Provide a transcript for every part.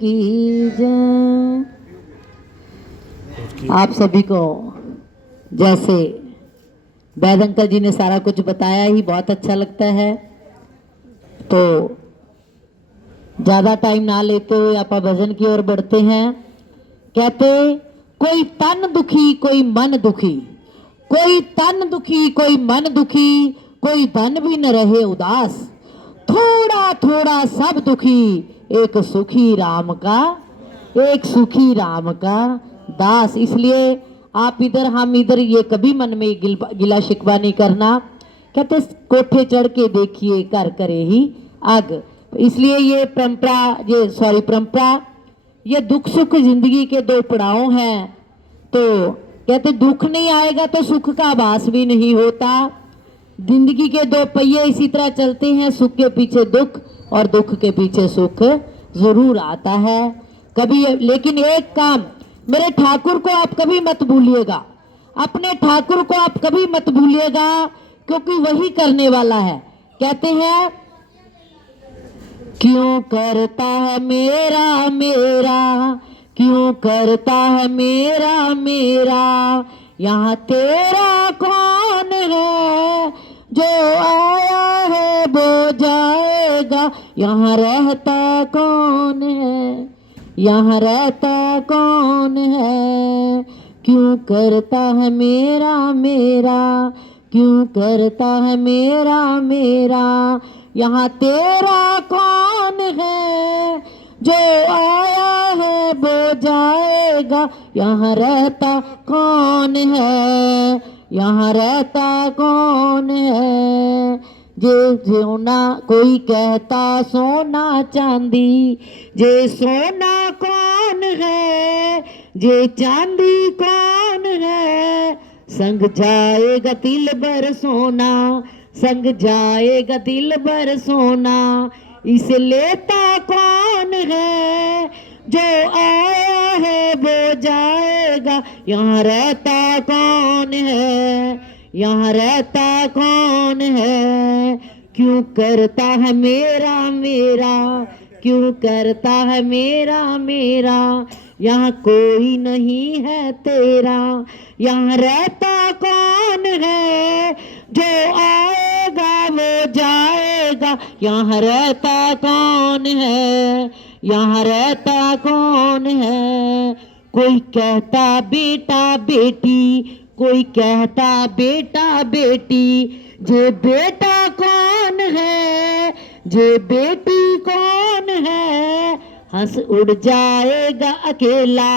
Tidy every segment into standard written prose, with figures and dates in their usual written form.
की जय। आप सभी को जैसे वैद अंकल जी ने सारा कुछ बताया ही बहुत अच्छा लगता है, तो ज्यादा टाइम ना लेते हुए आप भजन की ओर बढ़ते हैं। कहते कोई तन दुखी कोई मन दुखी, कोई तन दुखी कोई मन दुखी, कोई धन भी न रहे उदास, थोड़ा थोड़ा सब दुखी, एक सुखी राम का, एक सुखी राम का दास। इसलिए आप इधर हम इधर, ये कभी मन में गिला शिकवा नहीं करना। कहते कोठे चढ़ के देखिए कर करे ही आग। इसलिए ये परंपरा, ये दुख सुख जिंदगी के दो पड़ाव हैं। तो कहते दुख नहीं आएगा तो सुख का आभास भी नहीं होता। जिंदगी के दो पहिए इसी तरह चलते हैं, सुख के पीछे दुख और दुख के पीछे सुख जरूर आता है कभी। लेकिन एक काम मेरे ठाकुर को आप कभी मत भूलिएगा, अपने ठाकुर को आप कभी मत भूलिएगा, क्योंकि वही करने वाला है। कहते हैं क्यों करता है मेरा मेरा, क्यों करता है मेरा मेरा, यहाँ तेरा कौन है, जो आया है वो जाएगा, यहाँ रहता कौन है, यहाँ रहता कौन है। क्यों करता है मेरा मेरा, क्यों करता है मेरा मेरा, यहाँ तेरा कौन है, जो आया है वो जाएगा, यहाँ रहता कौन है, यहाँ रहता कौन है। जे सोना कोई कहता सोना चांदी, जे सोना कौन है, जे चांदी कौन है, संग जाएगा दिल भर सोना, संग जाएगा दिल भर सोना, इसे लेता कौन है, जो आया है वो जाएगा, यहाँ रहता कौन है, यहाँ रहता कौन है। क्यों करता है मेरा मेरा, क्यों करता है मेरा मेरा, यहाँ कोई नहीं है तेरा, यहाँ रहता कौन है, जो आएगा वो जाएगा, यहाँ रहता कौन है, यहाँ रहता कौन है। कोई कहता बेटा बेटी, कोई कहता बेटा बेटी, जे बेटा कौन है, जे बेटी कौन है, हंस उड़ जाएगा अकेला,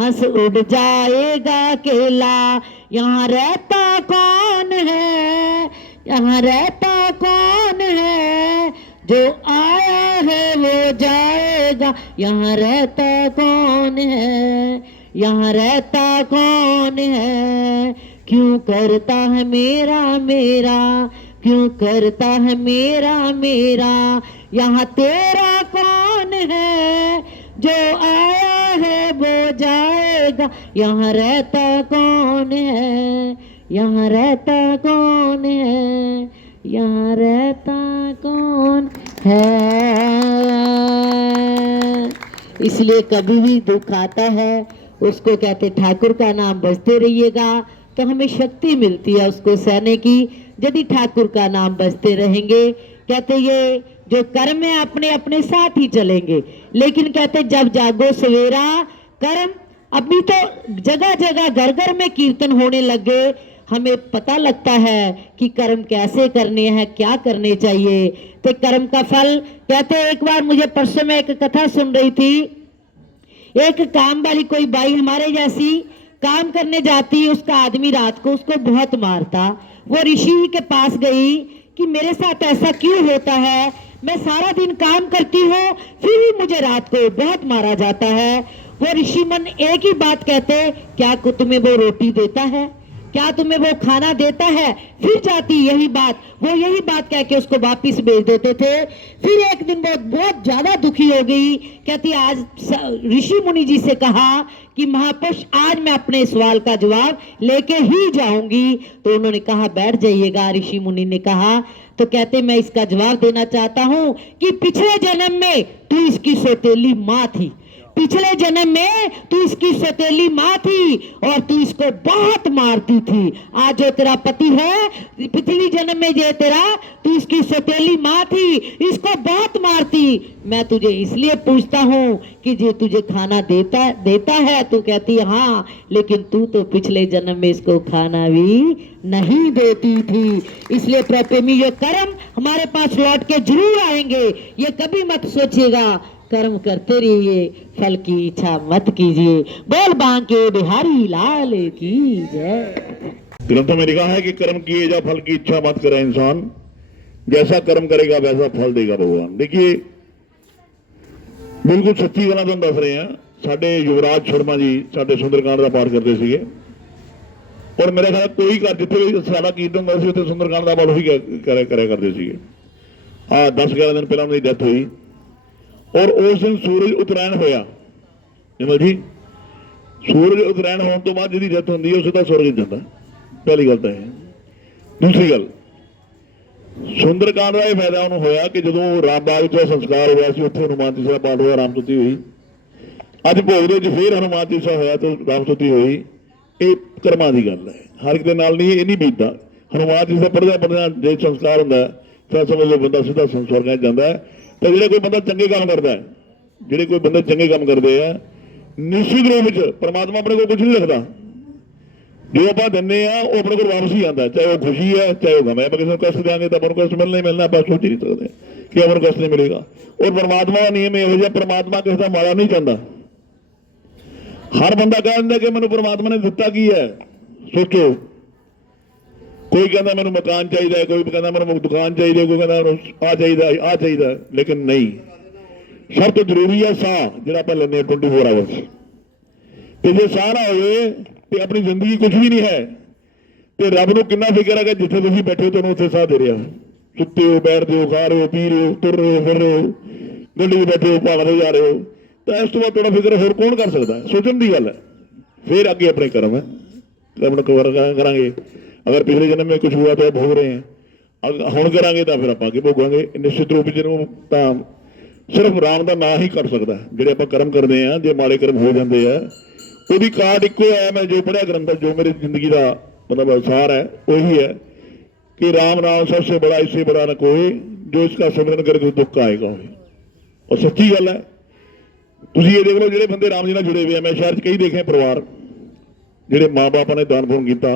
हंस उड़ जाएगा अकेला, यहाँ रहता कौन है, यहाँ रहता कौन है, जो आया है वो जाएगा, यहाँ रहता कौन है, यहाँ रहता कौन है। क्यों करता है मेरा मेरा, क्यों करता है मेरा मेरा, यहाँ तेरा कौन है, जो आया है वो जाएगा, यहाँ रहता कौन है, यहाँ रहता कौन है, यहाँ रहता कौन है। इसलिए कभी भी दुख आता है उसको कहते ठाकुर का नाम बजते रहिएगा, तो हमें शक्ति मिलती है उसको सहने की, यदि ठाकुर का नाम बजते रहेंगे। कहते ये जो कर्म है अपने अपने साथ ही चलेंगे, लेकिन कहते जब जागो सवेरा कर्म, अभी तो जगह जगह घर घर में कीर्तन होने लगे, हमें पता लगता है कि कर्म कैसे करने हैं, क्या करने चाहिए। तो कर्म का फल कहते, एक बार मुझे परसों में एक कथा सुन रही थी, एक काम वाली कोई बाई हमारे जैसी काम करने जाती, उसका आदमी रात को उसको बहुत मारता। वो ऋषि के पास गई कि मेरे साथ ऐसा क्यों होता है, मैं सारा दिन काम करती हूँ फिर भी मुझे रात को बहुत मारा जाता है। वो ऋषि मन एक ही बात कहते, क्या तुम्हें वो रोटी देता है, क्या तुम्हें वो खाना देता है। फिर जाती यही बात, वो यही बात कह के उसको वापिस भेज देते थे। फिर एक दिन वो बहुत ज्यादा दुखी हो गई, कहती आज ऋषि मुनि जी से कहा कि महापुरुष आज मैं अपने सवाल का जवाब लेके ही जाऊंगी। तो उन्होंने कहा बैठ जाइएगा। ऋषि मुनि ने कहा तो कहते मैं इसका जवाब देना चाहता हूं कि पिछले जन्म में तू इसकी सौतेली मां थी, पिछले जन्म में तू इसकी सौतेली मां थी और तू इसको बहुत मारती थी। आज जो तेरा पति है, पिछली जन्म में जो तेरा, तू इसकी सौतेली मां थी, इसको बहुत मारती। मैं तुझे इसलिए पूछता हूं कि जो तुझे खाना देता है, तू कहती है हाँ, लेकिन तू तो पिछले जन्म में इसको खाना भी नहीं देती थी। इसलिए प्रेमी, ये कर्म हमारे पास लौट के जरूर आएंगे, ये कभी मत सोचिएगा। कर्म करते रहिए, फल की इच्छा मत कीजिए। बोल बांके बिहारी लाल की जय। ग्रंथों में लिखा है कि कर्म किए जा फल की इच्छा मत करे इंसान, जैसा कर्म करेगा वैसा फल देगा भगवान। देखिए बिल्कुल सच्ची गल्लां तुहानूं दस रहे हैं। साडे युवराज शर्मा जी साडे सुंदरकांड का पाठ करते सीगे और मेरे ख्याल कोई घर जिथे भी सारा कीर्तन होंदा सी उत्थे सुंदरकांड का पाठ ही करिया करते सीगे। 10-11 दिन पहले उनकी डेथ हुई और उस दिन सूरज उतरायण होया। जमल जी, सूरज उतरायण होने तो बाद जिहदी डेथ होंदी है उसे तो स्वर्ग जाता। पहली गल तो है। दूसरी गल, सुंदरकांड का यह फायदा उन्होंने होया कि जो राम बाग च संस्कार होया सी उत्थे हनुमान चालीसा पाठ होया, राम स्तुति हुई। अज भोग दे फिर हनुमान चालीसा होया तो राम स्तुति हुई। ये कर्मां दी गल है, हर एक दे नाल नहीं, ये नहीं बीतदा। हनुमान चालीसा पढ़दे जो संस्कार हुंदा फिर समझ लो बंदा सीधा स्वर्ग जाता है। तो जो कोई बंदा चंगे काम करता है, जो कोई बंदे चंगे काम करते हैं, निश्चित रूप से परमात्मा अपने को कुछ नहीं रखता। जो आप देने वो अपने को वापस ही आता, चाहे वो खुशी है चाहे वो गम है। किसी को कष्ट देंगे तो अपन को कष्ट मिलना ही मिलना, आप सोच ही नहीं सकते कि अपन को कष्ट नहीं मिलेगा। और परमात्मा का नियम यह है, परमात्मा किसी का माड़ा नहीं चाहता। हर बंदा कह दिंदा कि मैंने परमात्मा ने दिता की है। सोचो, कोई कहता मैं मकान चाहिए, कोई कहता मैं दुकान चाहिए, कोई कहता आ चाहिए, लेकिन नहीं, सब तो जरूरी है साह जो आप लेने 24 आवर्स। तो जो साह ना हो तो अपनी जिंदगी कुछ भी नहीं है। तो रब को कितना फिक्र है कि जिथे तुम बैठे हो तुम उत्थे साह दे रहा। सुते हो, बैठते हो, खा रहे हो, पी रहे हो, तुर रहे हो, फिर रहे हो, गड्डी बैठे हो, भागते जा रहे हो। तो इस तो बाद थोड़ा फिक्र होर कौन कर सकता है? सोचने की गल है। फिर अगे अपने कर्म है, कर्म करांगे। अगर पिछले जन्म में कुछ हुआ तो भोग रहे हैं, हुण करांगे तो फिर आप आगे भोगांगे। निश्चित रूप से सिर्फ राम का नाम ही कर सकता है। जो आप कर्म करते हैं, जो माड़े कर्म हो जाते हैं, वो कार्ड इको है। मैं जो पढ़िया ग्रंथ, जो मेरी जिंदगी का मतलब सार है वही है कि राम नाम सबसे बड़ा, इससे बड़ा न कोई, जो इसका सिमरन करके दुख आएगा। और सच्ची गल है। तुम ये देख लो, जो बंदे राम जी नाल जुड़े हुए हैं, मैं शहर कई देखे परिवार जो माँ बाप ने दान पुण्य किया,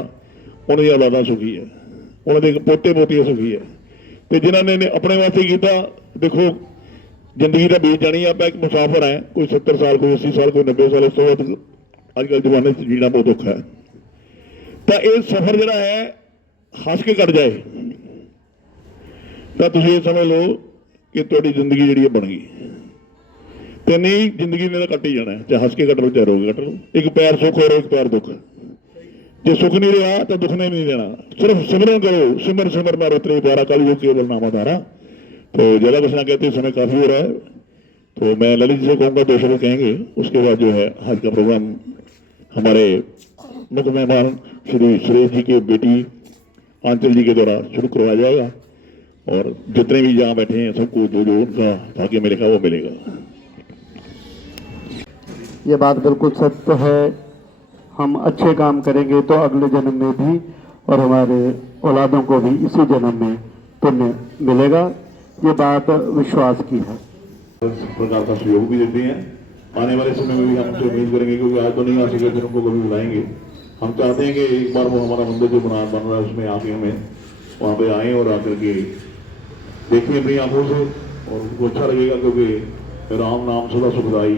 उन्होंने औलादा सुखी है, उन्होंने पोते पोतियां सुखी है। तो जिन्होंने अपने वास्ते किया, देखो जिंदगी का बीत जानी। आप एक मुसाफिर है, कोई 70 साल, कोई 80 साल, कोई 90 साल। इस तो बाद अजकल जमाने जीना बहुत औखा है। तो यह सफर जोड़ा है हस के कट जाए तो तुम ये समझ लो कि थोड़ी जिंदगी जी बन गई। तो नहीं, जिंदगी ने तो कट ही जाना है, चाहे हस के कट लो चाहे रो के कट लो। एक पैर सुख और एक पैर दुख। जो सुख नहीं रहा तो दुख ने नहीं देना। सिर्फ सिमरन करो, सिमर सिमर मैं रोतरे द्वारा कल योग केवल नामा धारा। तो ज्यादा कुछ ना कहते, समय काफी हो रहा है। तो मैं ललित जी से कहूँगा 2 शब्द कहेंगे, उसके बाद जो है आज का प्रोग्राम हमारे मुख्य मेहमान श्री सुरेश जी की बेटी आंचल जी के द्वारा शुरू करवाया जाएगा। और जितने भी यहाँ बैठे हैं सबको जो जो उनका भाग्य में लिखा वो मिलेगा। ये बात बिल्कुल सत्य है। हम अच्छे काम करेंगे तो अगले जन्म में भी और हमारे औलादों को भी इसी जन्म में पुण्य मिलेगा। ये बात विश्वास की है। इस प्रकार का सहयोग भी देते हैं। आने वाले समय में भी हम उनसे उम्मीद करेंगे, क्योंकि आज तो नहीं आ सके, फिर उनको कभी बुलाएंगे। हम चाहते हैं कि एक बार वो हमारा मंदिर जो बन रहा है उसमें आके हमें वहाँ पे आएँ और आकर के देखें अपनी आंखों से, और उनको अच्छा लगेगा। क्योंकि राम नाम सदा सुखदाई,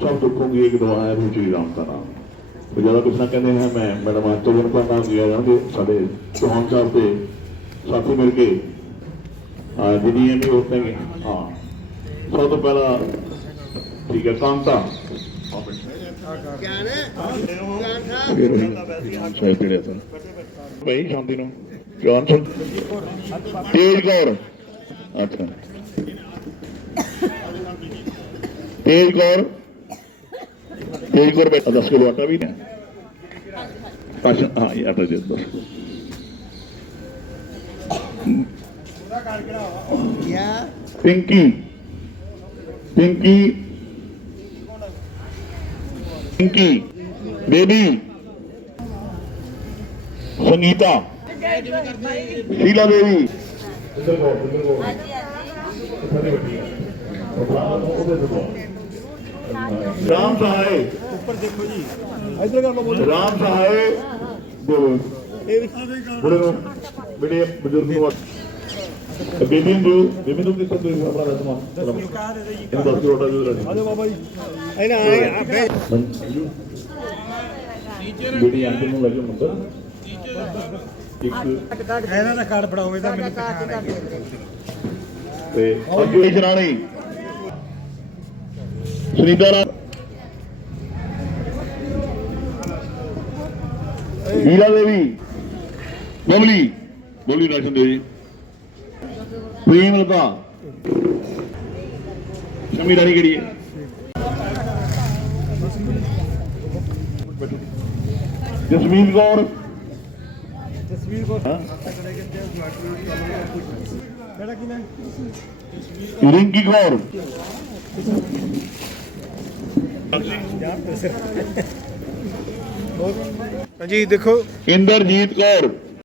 सब दुखों की एक दवा है, वो श्री राम का नाम। तो ज़्यादा कुछ ना कहते हैं। मैं मैडम आंचल का नाम लिया जाएंगे, साढ़े चौहान साहब के साथी मिल के जिन्हें भी होते हैं। हाँ, सब तो पहला ठीक है, कांता भाई शांति नो तेज कौर। अच्छा, तेज कौर, तेज कौर बेटा 10 किलो आटा भी ना। अच्छा हाँ, ये आटा दे 10। पिंकी पिंकी पिंकी बेबी संगीता शीला देवी राम सहाय राम सहाय बड़े बुजुर्ग बेबी ਨੂੰ ਕਿੱਥੇ ਤੋਂ ਆਪਣਾ ਰਸਮਾਂ ਇਹਨੂੰ 10 ਕਰੋੜ ਦਾ ਆਜੋ ਬਾਬਾ ਜੀ ਬੇਟੀ ਅੰਦਰ ਨੂੰ ਲੱਗੋ ਨੰਬਰ ਇਹਨਾਂ ਦਾ ਕਾਰਡ ਫੜਾਓਗੇ ਤਾਂ ਮੈਨੂੰ ਪਛਾਣ ਤੇ ਅੱਗੇ ਜਰਾਣੀ ਸੁਨੀਤਾ ਰਾਮ ਹੀਰਾ ਦੇਵੀ ਬਬਲੀ ਬੋਲੀ ਰਾਸ਼ਨ ਦੇਵੀ प्रेमलता शमी रानी केड़ी है जसमीन कौर रिंकी कौर जी देखो इंद्रजीत कौर